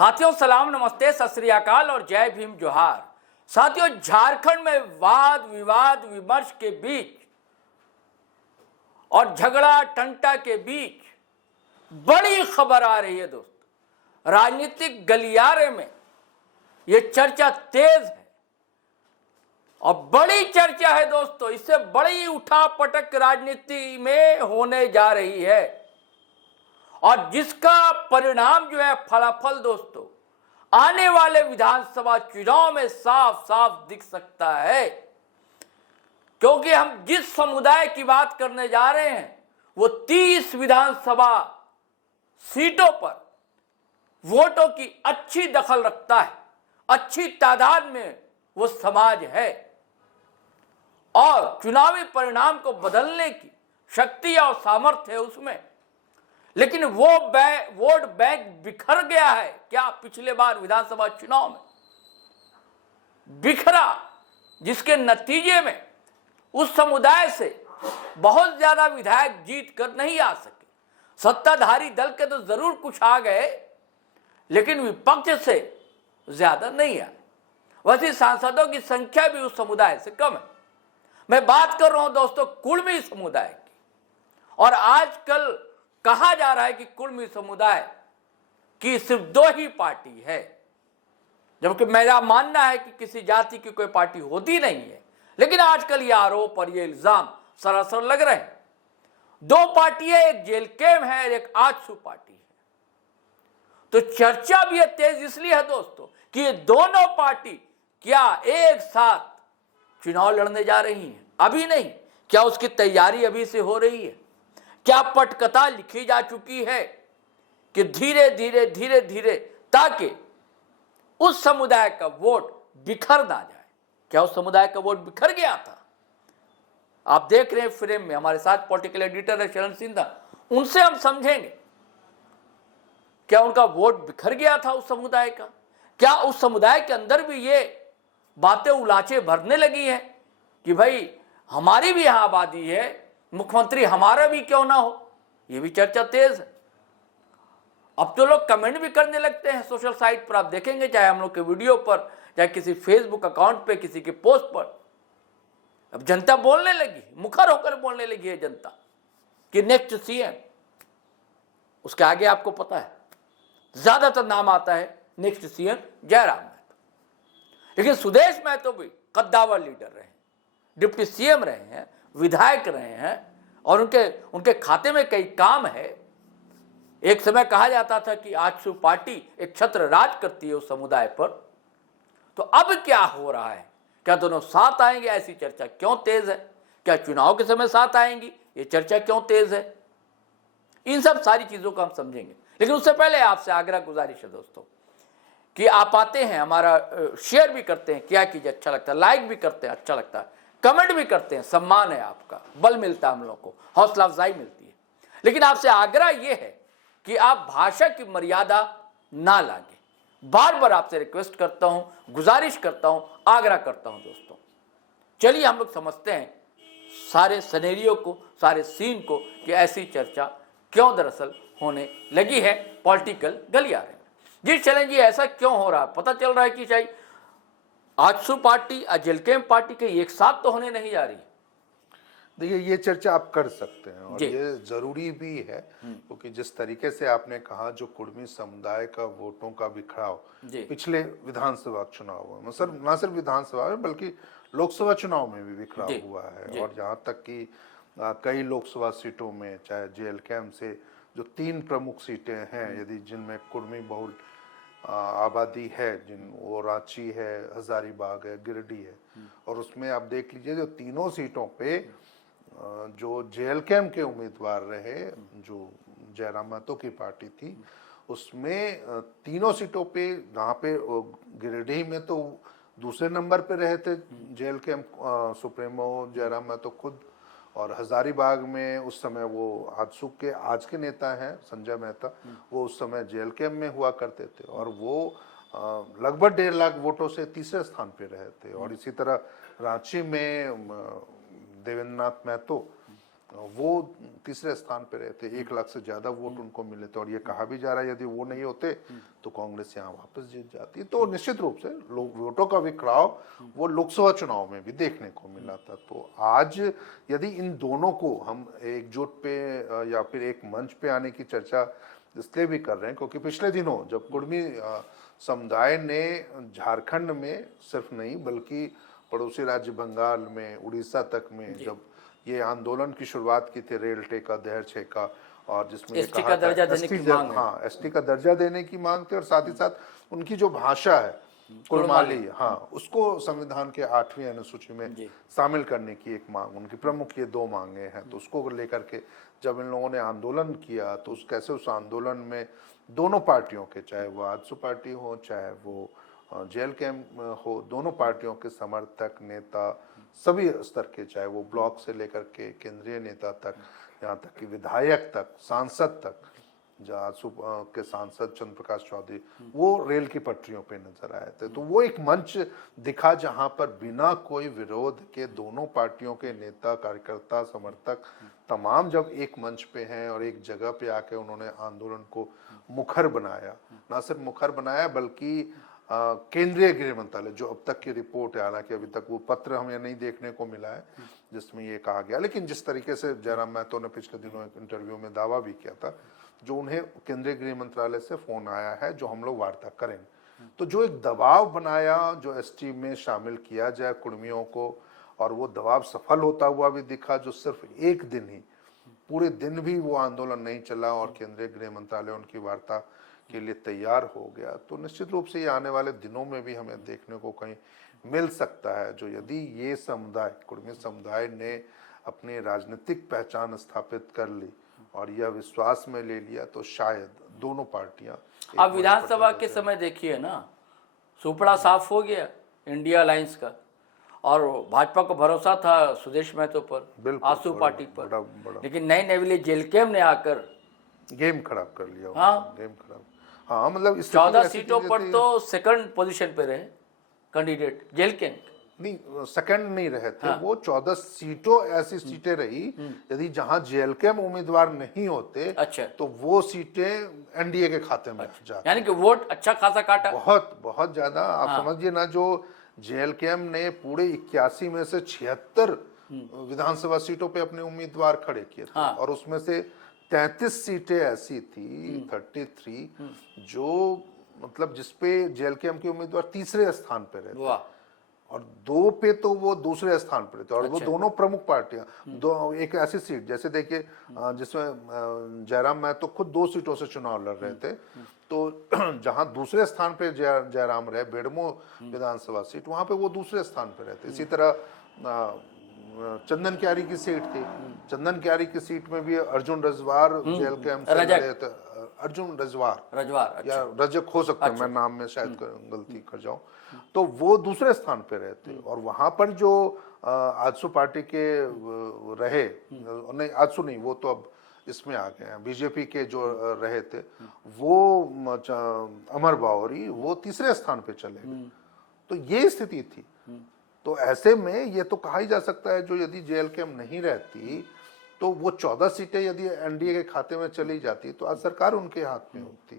साथियों सलाम, नमस्ते, सत श्री अकाल और जय भीम जोहार। साथियों, झारखंड में वाद विवाद विमर्श के बीच और झगड़ा टंटा के बीच बड़ी खबर आ रही है दोस्तों। राजनीतिक गलियारे में ये चर्चा तेज है और बड़ी चर्चा है दोस्तों। इससे बड़ी उठापटक राजनीति में होने जा रही है और जिसका परिणाम जो है फलाफल दोस्तों आने वाले विधानसभा चुनाव में साफ साफ दिख सकता है। क्योंकि हम जिस समुदाय की बात करने जा रहे हैं वो 30 विधानसभा सीटों पर वोटों की अच्छी दखल रखता है, अच्छी तादाद में वो समाज है और चुनावी परिणाम को बदलने की शक्ति और सामर्थ्य है उसमें। लेकिन वो वोट बैंक बिखर गया है क्या पिछले बार विधानसभा चुनाव में बिखरा, जिसके नतीजे में उस समुदाय से बहुत ज्यादा विधायक जीत कर नहीं आ सके। सत्ताधारी दल के तो जरूर कुछ आ गए लेकिन विपक्ष से ज्यादा नहीं आए। वैसे सांसदों की संख्या भी उस समुदाय से कम है। मैं बात कर रहा हूं दोस्तों कुर्मी समुदाय की। और आजकल कहा जा रहा है कि कुर्मी समुदाय की सिर्फ 2 ही पार्टी है, जबकि मेरा मानना है कि किसी जाति की कोई पार्टी होती नहीं है। लेकिन आजकल ये आरोप और ये इल्जाम सरासर लग रहे हैं। 2 पार्टी है, एक जेल कैम है और एक आजसू पार्टी है। तो चर्चा भी तेज इसलिए है दोस्तों कि ये दोनों पार्टी क्या एक साथ चुनाव लड़ने जा रही हैं? अभी नहीं, क्या उसकी तैयारी अभी से हो रही है? क्या पटकथा लिखी जा चुकी है कि धीरे धीरे धीरे धीरे ताकि उस समुदाय का वोट बिखर ना जाए? क्या उस समुदाय का वोट बिखर गया था? आप देख रहे हैं फ्रेम में हमारे साथ पॉलिटिकल एडिटर है शरण सिंधा, उनसे हम समझेंगे क्या उनका वोट बिखर गया था उस समुदाय का? क्या उस समुदाय के अंदर भी ये बातें उलाचे भरने लगी हैं कि भाई हमारी भी यहां आबादी है, मुख्यमंत्री हमारा भी क्यों ना हो? ये भी चर्चा तेज है। अब तो लोग कमेंट भी करने लगते हैं सोशल साइट पर, आप देखेंगे चाहे हम लोग के वीडियो पर, चाहे किसी फेसबुक अकाउंट पे, किसी के पोस्ट पर। अब जनता बोलने लगी, मुखर होकर बोलने लगी है जनता कि नेक्स्ट सीएम। उसके आगे आपको पता है ज्यादातर नाम आता है नेक्स्ट सीएम जयराम महतो। लेकिन सुदेश महतो भी कद्दावर लीडर रहे, डिप्टी सीएम रहे हैं, विधायक रहे हैं और उनके खाते में कई काम है। एक समय कहा जाता था कि आजसू पार्टी एक छत्र राज करती है उस समुदाय पर। तो अब क्या हो रहा है? क्या दोनों साथ आएंगे? ऐसी चर्चा क्यों तेज है? क्या चुनाव के समय साथ आएंगी? ये चर्चा क्यों तेज है? इन सब सारी चीजों को हम समझेंगे। लेकिन उससे पहले आपसे आग्रह गुजारिश है दोस्तों कि आप आते हैं, हमारा शेयर भी करते हैं, क्या कीजिए, अच्छा लगता है, लाइक भी करते हैं, अच्छा लगता है, कमेंट भी करते हैं, सम्मान है आपका, बल मिलता है हम लोग को, हौसला अफजाई मिलती है। लेकिन आपसे आग्रह यह है कि आप भाषा की मर्यादा ना लागे। बार बार आपसे रिक्वेस्ट करता हूं, गुजारिश करता हूं, आग्रह करता हूं दोस्तों। चलिए हम लोग समझते हैं सारे सिनेरियो को, सारे सीन को कि ऐसी चर्चा क्यों दरअसल होने लगी है पॉलिटिकल गलियारे में। जी चलें जी, ऐसा क्यों हो रहा है? पता चल रहा है कि शायद आजसू पार्टी और जेलकेम पार्टी के एक साथ तो होने नहीं जा रही। देखिए, ये चर्चा आप कर सकते हैं और ये जरूरी भी है क्योंकि जिस तरीके से आपने कहा जो कुर्मी समुदाय का वोटों का बिखराव पिछले विधानसभा चुनाव में, सर न सिर्फ विधानसभा में बल्कि लोकसभा चुनाव में भी बिखराव हुआ है। और जहाँ तक कि कई लोकसभा सीटों में, चाहे जेएलकेम से जो 3 प्रमुख सीटें हैं, यदि जिनमें कुर्मी बहुल आबादी है, वो रांची है, हजारीबाग है, गिरिडीह है, और उसमें आप देख लीजिए जो तीनों सीटों पे जो जेएलकेम के उम्मीदवार रहे, जो जयराम महतो की पार्टी थी, उसमें तीनों सीटों पे, जहाँ पे गिरिडीह में तो दूसरे नंबर पे रहे थे जेएलकेम सुप्रीमो जयराम महतो खुद, और हजारीबाग में उस समय वो आजसू के आज के नेता हैं संजय मेहता, वो उस समय जेएलकेम में हुआ करते थे और वो लगभग 1.5 लाख वोटों से तीसरे स्थान पे रहे थे। और इसी तरह रांची में देवेंद्र नाथ महतो वो तीसरे स्थान पे रहते, 1 लाख से ज्यादा वोट उनको मिले थे। और ये कहा भी जा रहा है यदि वो नहीं होते तो कांग्रेस यहाँ वापस जीत जाती। तो निश्चित रूप से वोटों का विक्राव वो लोकसभा चुनाव में भी देखने को मिला था। तो आज यदि इन दोनों को हम एकजुट पे या फिर एक मंच पे आने की चर्चा इसलिए भी कर रहे हैं क्योंकि पिछले दिनों जब कुर्मी समुदाय ने झारखंड में सिर्फ नहीं बल्कि पड़ोसी राज्य बंगाल में, उड़ीसा तक में जब ये आंदोलन की शुरुआत की थी, रेल टेका, दहेज ठेका, और जिसमें एसटी का दर्जा देने की मांग, हाँ एसटी का दर्जा देने की मांग थी, और साथ ही साथ उनकी जो भाषा है कुड़माली, हाँ उसको संविधान के 8वीं अनुसूची में शामिल करने की एक मांग, उनकी प्रमुख ये 2 मांगे हैं। तो उसको लेकर के जब इन लोगों ने आंदोलन किया तो कैसे उस आंदोलन में दोनों पार्टियों के, चाहे वो आजसू पार्टी हो चाहे वो JLK हो, दोनों पार्टियों के समर्थक, नेता, सभी स्तर के, चाहे वो ब्लॉक से लेकर के केंद्रीय नेता तक, यहाँ तक कि विधायक तक, सांसद तक, आजसू के सांसद चंद्र प्रकाश चौधरी वो रेल की पटरियों पे नजर आए थे। तो वो एक मंच दिखा जहां पर बिना कोई विरोध के दोनों पार्टियों के नेता, कार्यकर्ता, समर्थक तमाम जब एक मंच पे हैं और एक जगह पे आके उन्होंने आंदोलन को मुखर बनाया, ना सिर्फ मुखर बनाया बल्कि केंद्रीय गृह मंत्रालय, जो अब तक की रिपोर्ट है, हालांकि अभी तक वो पत्र हमें नहीं देखने को मिला है जिसमें ये कहा गया, लेकिन जिस तरीके से जयराम महतो ने पिछले दिनों एक इंटरव्यू में दावा भी किया था, जो उन्हें केंद्रीय गृह मंत्रालय से फोन आया है जो हम लोग वार्ता करेंगे, तो जो एक दबाव बनाया जो एसटी में शामिल किया जाए कुर्मियों को, और वो दबाव सफल होता हुआ भी दिखा। जो सिर्फ एक दिन ही, पूरे दिन भी वो आंदोलन नहीं चला और केंद्रीय गृह मंत्रालय उनकी वार्ता के लिए तैयार हो गया। तो निश्चित रूप से ये आने वाले दिनों में भी हमें देखने को कहीं मिल सकता है, जो यदि ये समुदाय, कुर्मी समुदाय ने अपनी राजनीतिक पहचान स्थापित कर ली और यह विश्वास में ले लिया तो शायद दोनों पार्टियां। अब विधानसभा के समय देखिए ना, सुपड़ा साफ हो गया इंडिया अलायंस का, और भाजपा को भरोसा था सुदेश महतो पर, आजसू पार्टी पर, लेकिन नई नवेली JLK ने आकर गेम खराब कर लिया। हाँ, गेम खराब, हाँ मतलब 14 सीटों पर तो सेकंड पोजीशन पे रहे कैंडिडेट JLK। नहीं, सेकंड नहीं रहे थे। हाँ। वो 14 सीटों ऐसी सीटें रही यदि जहां JLK उम्मीदवार नहीं होते, अच्छा, तो वो सीटें NDA के खाते में जाती, यानी कि वोट अच्छा खासा काटा, बहुत बहुत ज्यादा। आप समझिए ना, जो JLK ने पूरे 81 में से 76 विधानसभा सीटों पे अपने उम्मीदवार खड़े किए थे। हाँ। और उसमें से 33 सीटें ऐसी थी, 33, जो मतलब जिसपे JLK के उम्मीदवार तीसरे स्थान पे रहते, और 2 पे तो वो दूसरे स्थान पर थे। और अच्छा, वो दोनों प्रमुख पार्टियां, दो एक ऐसी सीट, जैसे देखिए जिसमें जयराम महतो खुद 2 सीटों से चुनाव लड़ रहे थे, तो जहां दूसरे स्थान पे जयराम रहे, बेड़मो विधानसभा सीट, वहां पे वो दूसरे स्थान पे रहते। इसी तरह चंदन क्यारी की सीट थी, चंदन क्यारी की सीट में भी अर्जुन रजवार JLK से लड़े थे। अर्जुन रजवार या रजक हो सकता है, मैं नाम में शायद गलती कर जाऊं, तो वो दूसरे स्थान पे रहते। और वहां पर जो आजसू पार्टी के रहे, नहीं आजसू नहीं, वो तो अब इसमें आ गए हैं, बीजेपी के जो रहे थे वो अमर बावरी, वो तीसरे स्थान पे चले गए। तो ये स्थिति थी। तो ऐसे में ये तो कहा ही जा सकता है, जो यदि JLK नहीं रहती तो वो 14 सीटें यदि NDA के खाते में चली जाती तो आज सरकार उनके हाथ में होती।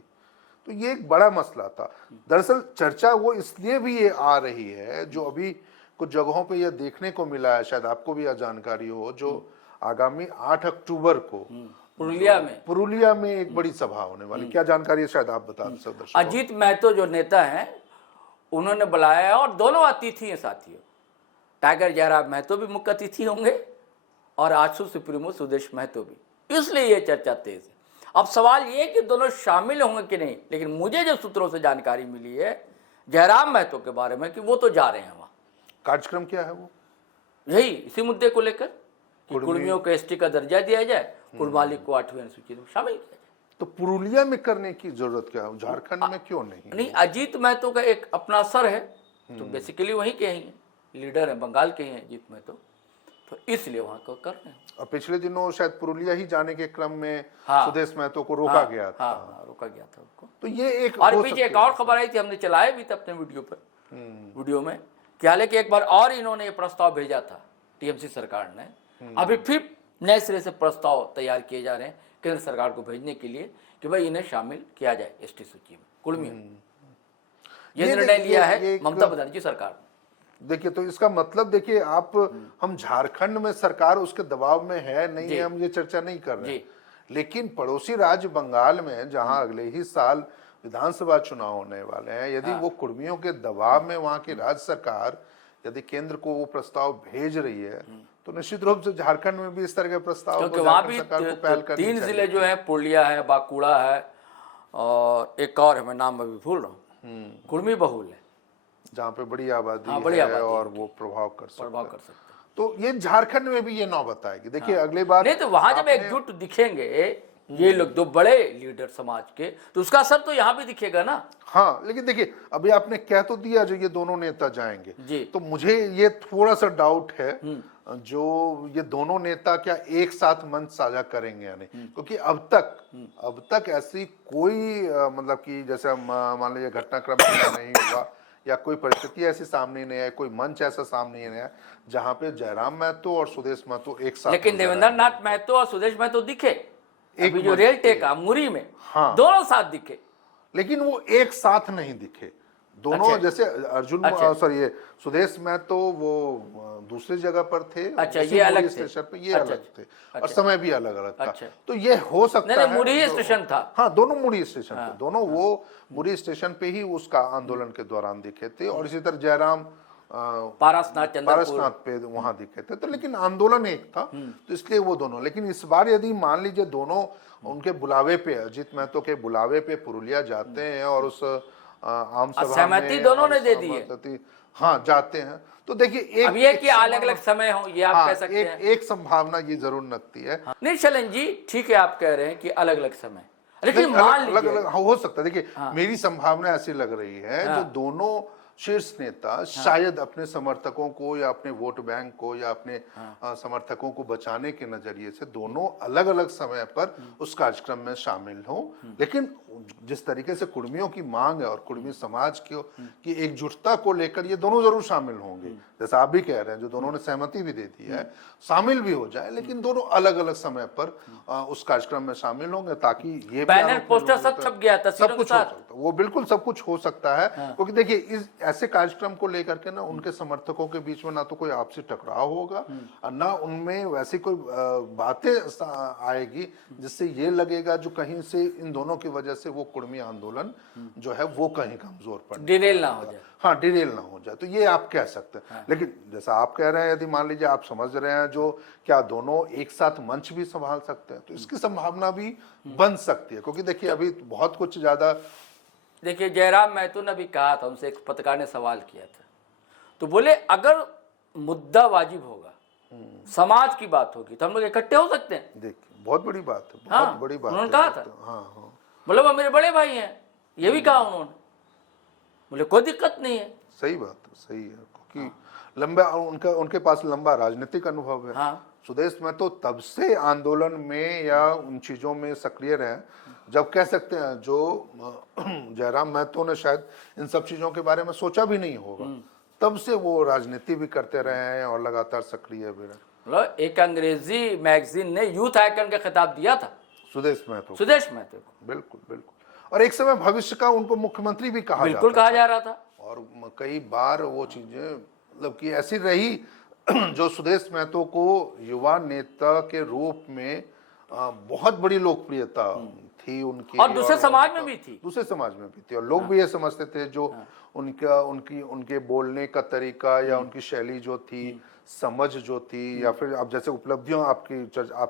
तो ये एक बड़ा मसला था। दरअसल चर्चा वो इसलिए भी ये आ रही है, जो अभी कुछ जगहों पे ये देखने को मिला है, शायद आपको भी यह जानकारी हो, जो आगामी 8 अक्टूबर को पुरुलिया में एक बड़ी सभा होने वाली, क्या जानकारी है, शायद आप बता दें। अजीत महतो जो नेता हैं उन्होंने बुलाया, और दोनों अतिथि हैं साथियों, टाइगर जयराम महतो भी मुख्य अतिथि होंगे और आजसू सुप्रीमो सुदेश महतो भी, इसलिए ये चर्चा तेज है। अब सवाल ये कि दोनों शामिल होंगे कि नहीं, लेकिन मुझे जो सूत्रों से जानकारी मिली है जयराम महतो के बारे में कि वो तो जा रहे हैं वहाँ। कार्यक्रम क्या है वो? यही इसी मुद्दे को लेकर कि कुर्मियों को ST का दर्जा दिया जाए, कुर्बाली को 8वीं अनुसूची में शामिल किया जाए। तो पुरुलिया में करने की जरूरत क्या है, झारखंड में क्यों नहीं? नहीं, अजीत महतो का एक अपना सर है, तो बेसिकली वहीं के ही लीडर है, बंगाल के ही हैं अजीत महतो, तो इसलिए वहां को कर रहे हैं। और पिछले दिनों शायद पुरुलिया ही जाने के क्रम में सुदेश महतो को रोका गया था। रोका गया था उनको। तो ये एक, और पीछे एक और खबर आई थी, हमने चलाया भी था अपने वीडियो में, कि हालांकि एक बार और इन्होंने ये प्रस्ताव भेजा था TMC सरकार ने, अभी फिर नए सिरे से प्रस्ताव तैयार किए जा रहे हैं केंद्र सरकार को भेजने के लिए कि भाई इन्हें शामिल किया जाए एसटी सूची में, कुर्मियों। ये निर्णय लिया है ममता बनर्जी सरकार ने। देखिए, तो इसका मतलब देखिए आप, हम झारखंड में सरकार उसके दबाव में है नहीं है, हम ये चर्चा नहीं कर रहे हैं, लेकिन पड़ोसी राज्य बंगाल में जहां अगले ही साल विधानसभा चुनाव होने वाले हैं, यदि वो कुर्मियों के दबाव में वहां की राज्य सरकार यदि केंद्र को वो प्रस्ताव भेज रही है, तो निश्चित रूप से झारखंड में भी इस तरह के प्रस्ताव क्योंकि वहां भी 3 जिले जो है, पूर्णिया है, बांकुड़ा है और एक और है, मैं नाम अभी भूल रहा हूँ, कुर्मी बहुल है, जहाँ पे बड़ी आबादी है और वो प्रभाव कर सकते हैं। तो ये झारखंड में भी ये नौबत आएगी। देखिए अगली बार नहीं तो वहां जब एकजुट दिखेंगे ये लोग, दो बड़े लीडर समाज के, तो उसका असर तो यहाँ भी दिखेगा ना। हाँ, लेकिन देखिए अभी आपने कह तो दिया जो ये दोनों नेता जाएंगे जी, तो मुझे ये थोड़ा सा डाउट है जो ये दोनों नेता क्या एक साथ मंच साझा करेंगे या नहीं, क्योंकि अब तक ऐसी कोई मतलब कि जैसे मान लीजिए घटनाक्रम नहीं हुआ या कोई परिस्थिति ऐसी सामने नहीं आई, कोई मंच ऐसा सामने नहीं आया जहां पे जयराम महतो और सुदेश महतो एक साथ। लेकिन देवेंद्र नाथ महतो और सुदेश महतो दिखे, अभी जो रेल टेका मुरी में, हाँ, दोनों साथ दिखे, लेकिन वो एक साथ नहीं दिखे दोनों। अच्छा, जैसे अर्जुन सॉरी ये सुदेश महतो वो दूसरी जगह पर थे, अच्छा, ये अलग स्टेशन पे, ये अलग थे और समय भी अलग अलग था। तो ये हो सकता है मुरी स्टेशन था, हाँ दोनों मुरी स्टेशन पे, दोनों वो मुरी स्टेशन पे ही उसका आंदोलन के दौरान दिखे थे, और इसी तरह जयराम पारसनाथ पे वहां दिखे थे। तो लेकिन आंदोलन एक था, तो इसलिए वो दोनों। लेकिन इस बार यदि मान लीजिए दोनों उनके बुलावे पे, अजित महतो के बुलावे पे पुरुलिया जाते हैं और उस आम सभा सहमति दोनों ने दे दी है, हाँ जाते हैं, तो देखिए अब ये कि अलग अलग समय हो, ये आप कह सकते हैं, एक संभावना ये जरूर लगती है। नहीं चलन जी, ठीक है, आप कह रहे हैं कि अलग अलग समय, लेकिन मान लीजिए अलग अलग हो सकता है। देखिए मेरी संभावना ऐसी लग रही है जो दोनों शीर्ष नेता शायद अपने समर्थकों को या अपने वोट बैंक को या अपने समर्थकों को बचाने के नजरिए से दोनों अलग अलग समय पर उस कार्यक्रम में शामिल हों। लेकिन जिस तरीके से कुर्मियों की मांग है और कुर्मी समाज की एकजुटता को लेकर ये दोनों जरूर शामिल होंगे, जैसा आप भी कह रहे हैं, जो दोनों ने सहमति भी दे दी है, शामिल भी हो जाए, लेकिन दोनों अलग अलग समय पर उस कार्यक्रम में शामिल होंगे, ताकि ये बैनर पोस्टर सब छप गया, सब कुछ हो सकता है, वो बिल्कुल सब कुछ हो सकता है। क्योंकि देखिए इस ऐसे कार्यक्रम को लेकर के ना उनके समर्थकों के बीच में ना तो कोई आपसी टकराव होगा और ना उनमें वैसी कोई बातें आएगी जिससे ये लगेगा जो कहीं से इन दोनों की वजह से वो कुर्मी आंदोलन जो है वो कहीं कमजोर पड़, डिरेल ना हो जाए। हाँ, डिरेल ना हो जाए, तो ये आप कह सकते हैं। लेकिन जैसा आप कह रहे हैं, यदि मान लीजिए आप समझ रहे हैं जो क्या दोनों एक साथ मंच भी संभाल सकते हैं, तो इसकी संभावना भी बन सकती है। क्योंकि देखिए अभी बहुत कुछ ज्यादा, देखिए जयराम महतो ने भी कहा था, उनसे एक पत्रकार ने सवाल किया था, तो बोले अगर मुद्दा वाजिब होगा, समाज की बात होगी, तो हम लोग इकट्ठे हो सकते हैं। देखिए बहुत बड़ी बात है, बहुत बड़ी बात उन्होंने कहा था। हाँ, मतलब वो मेरे बड़े भाई हैं, ये भी कहा उन्होंने, बोले कोई दिक्कत नहीं है। सही बात है, सही है, क्योंकि लंबा उनके पास लंबा राजनीतिक अनुभव है। सुदेश महतो तब से आंदोलन में या उन चीजों में सक्रिय रहे जब कह सकते हैं जो जयराम महतो ने शायद इन सब चीजों के बारे में सोचा भी नहीं होगा, तब से वो राजनीति भी करते रहे हैं और लगातार सक्रिय भी रहे। मतलब एक अंग्रेजी मैगजीन ने यूथ आइकन का खिताब दिया था सुदेश महतो को। बिल्कुल बिल्कुल, और एक समय भविष्य का उनको मुख्यमंत्री भी कहा जा रहा था, और कई बार वो चीजें मतलब कि ऐसी रही जो सुदेश महतो को युवा नेता के रूप में बहुत बड़ी लोकप्रियता थी उनकी, और दूसरे समाज में भी थी, और लोग भी ये समझते थे जो उनके बोलने का तरीका या उनकी शैली जो थी, समझ जो थी, या फिर अब जैसे उपलब्धियों आप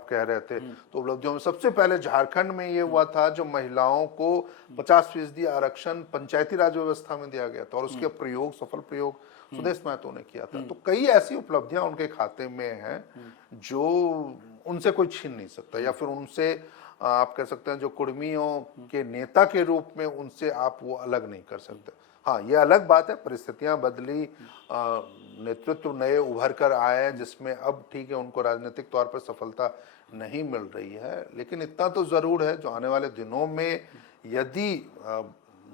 कह रहे थे, तो उपलब्धियों में सबसे पहले झारखंड में ये हुआ था जो महिलाओं को 50% आरक्षण पंचायती राज व्यवस्था में दिया गया था, और उसके सफल प्रयोग सुदेश महतो ने किया था। तो कई ऐसी उपलब्धियां उनके खाते में हैं जो उनसे कोई छीन नहीं सकता, या फिर उनसे आप कह सकते हैं जो कुर्मियों के नेता के रूप में उनसे आप वो अलग नहीं कर सकते। हाँ, ये अलग बात है, परिस्थितियां बदली, नेतृत्व नए उभर कर आए, जिसमें अब ठीक है उनको राजनीतिक तौर पर सफलता नहीं मिल रही है, लेकिन इतना तो जरूर है जो आने वाले दिनों में यदि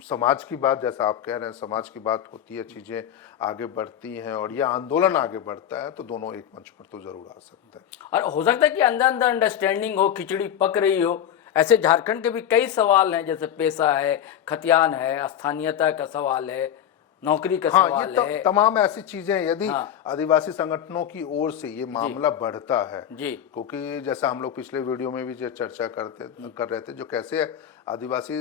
समाज की बात, जैसा आप कह रहे हैं, समाज की बात होती है, चीजें आगे बढ़ती हैं और ये आंदोलन आगे बढ़ता है, तो दोनों एक मंच पर तो जरूर आ सकते हैं। और हो सकता है कि अंदर अंदर अंडरस्टैंडिंग हो, खिचड़ी पक रही हो। ऐसे झारखंड के भी कई सवाल हैं, जैसे पेशा है, खतियान है, स्थानीयता का सवाल है, नौकरी का सवाल है। तमाम ऐसी चीजें, यदि हाँ। आदिवासी संगठनों की ओर से ये मामला बढ़ता है, जी, क्योंकि जैसा हम लोग पिछले वीडियो में भी जो चर्चा कर रहे थे, जो कैसे आदिवासी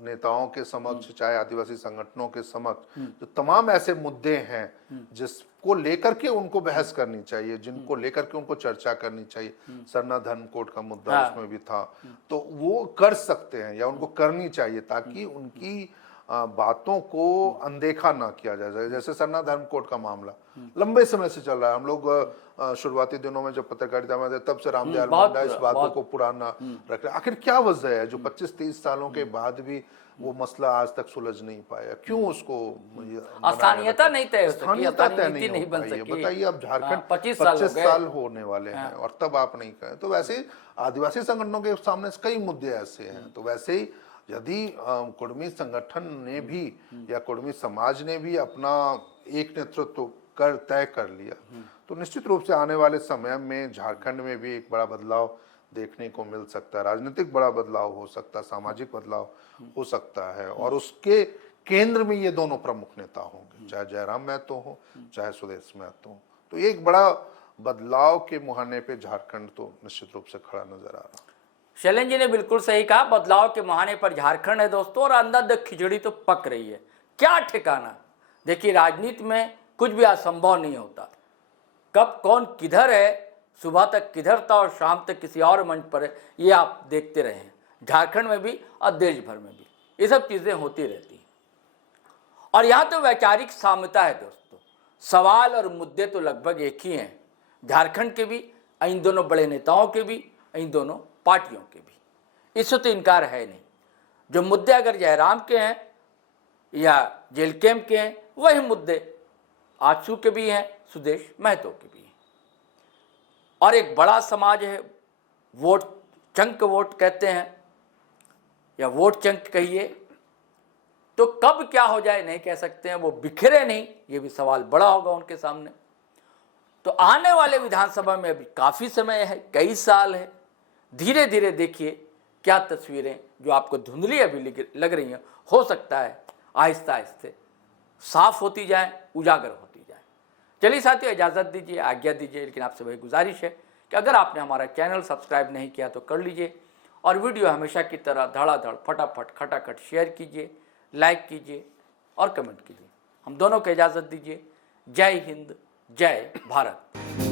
नेताओं के समक्ष, चाहे आदिवासी संगठनों के समक्ष, जो तमाम ऐसे मुद्दे हैं जिसको लेकर के उनको बहस करनी चाहिए, जिनको लेकर के उनको चर्चा करनी चाहिए। सरना धर्म कोड का मुद्दा हाँ। उसमें भी था, तो वो कर सकते हैं या उनको करनी चाहिए, ताकि उनकी बातों को अनदेखा ना किया जाए। जैसे सरना धर्म कोड का मामला लंबे समय से चल रहा है। हम लोग शुरुआती दिनों में जब पत्रकारिता में थे, तब से रामदयाल मुंडा इस बातों को पुराना रख रहे। आखिर क्या वजह है जो 25-30 सालों के बाद भी वो मसला आज तक सुलझ नहीं पाया? क्यों उसको स्थानीयता नहीं तय हो सकी, स्थानीयता तय नहीं बन सकी। बताइए, अब झारखंड 25 साल होने वाले हैं और तब आप नहीं कहें। तो वैसे ही आदिवासी संगठनों के सामने कई मुद्दे ऐसे हैं। तो वैसे ही यदि कुर्मी संगठन ने भी या कुर्मी समाज ने भी अपना एक नेतृत्व तय कर लिया, तो निश्चित रूप से आने वाले समय में झारखंड में भी एक बड़ा बदलाव देखने को मिल सकता है। राजनीतिक बड़ा बदलाव हो सकता है, सामाजिक बदलाव हो सकता है, और उसके केंद्र में ये दोनों प्रमुख नेता होंगे, चाहे जयराम महतो हो, चाहे सुदेश महतो हो। तो एक बड़ा बदलाव के मुहाने पे झारखंड तो निश्चित रूप से खड़ा नजर आ रहा है। शैलेंद्र जी ने बिल्कुल सही कहा, बदलाव के मुहाने पर झारखंड है दोस्तों, और अंदर खिचड़ी तो पक रही है। क्या ठिकाना। देखिए, राजनीति में कुछ भी असंभव नहीं होता। कब कौन किधर है, सुबह तक किधर था और शाम तक किसी और मंच पर है, ये आप देखते रहे हैं। झारखंड में भी और देश भर में भी ये सब चीज़ें होती रहती हैं। और यहाँ तो वैचारिक साम्यता है दोस्तों, सवाल और मुद्दे तो लगभग एक ही हैं, झारखंड के भी, इन दोनों बड़े नेताओं के भी, इन दोनों पार्टियों के भी। इससे तो इनकार है नहीं। जो मुद्दे अगर जयराम के हैं या जेल कैंप के हैं, वही मुद्दे आजसू के भी हैं, सुदेश महतो के भी हैं। और एक बड़ा समाज है, वोट चंक वोट कहते हैं या वोट चंक कहिए, तो कब क्या हो जाए नहीं कह सकते हैं। वो बिखरे नहीं, ये भी सवाल बड़ा होगा उनके सामने। तो आने वाले विधानसभा में अभी काफ़ी समय है, कई साल है। धीरे धीरे देखिए क्या तस्वीरें जो आपको धुंधली अभी लग रही हैं, हो सकता है आहिस्ता आहिस्ते साफ होती जाए, उजागर होती जाए। चलिए साथियों, इजाज़त दीजिए, आज्ञा दीजिए। लेकिन आपसे वही गुजारिश है कि अगर आपने हमारा चैनल सब्सक्राइब नहीं किया तो कर लीजिए, और वीडियो हमेशा की तरह धड़ाधड़ फटाफट खटाखट शेयर कीजिए, लाइक कीजिए और कमेंट कीजिए। हम दोनों को इजाज़त दीजिए। जय हिंद, जय भारत।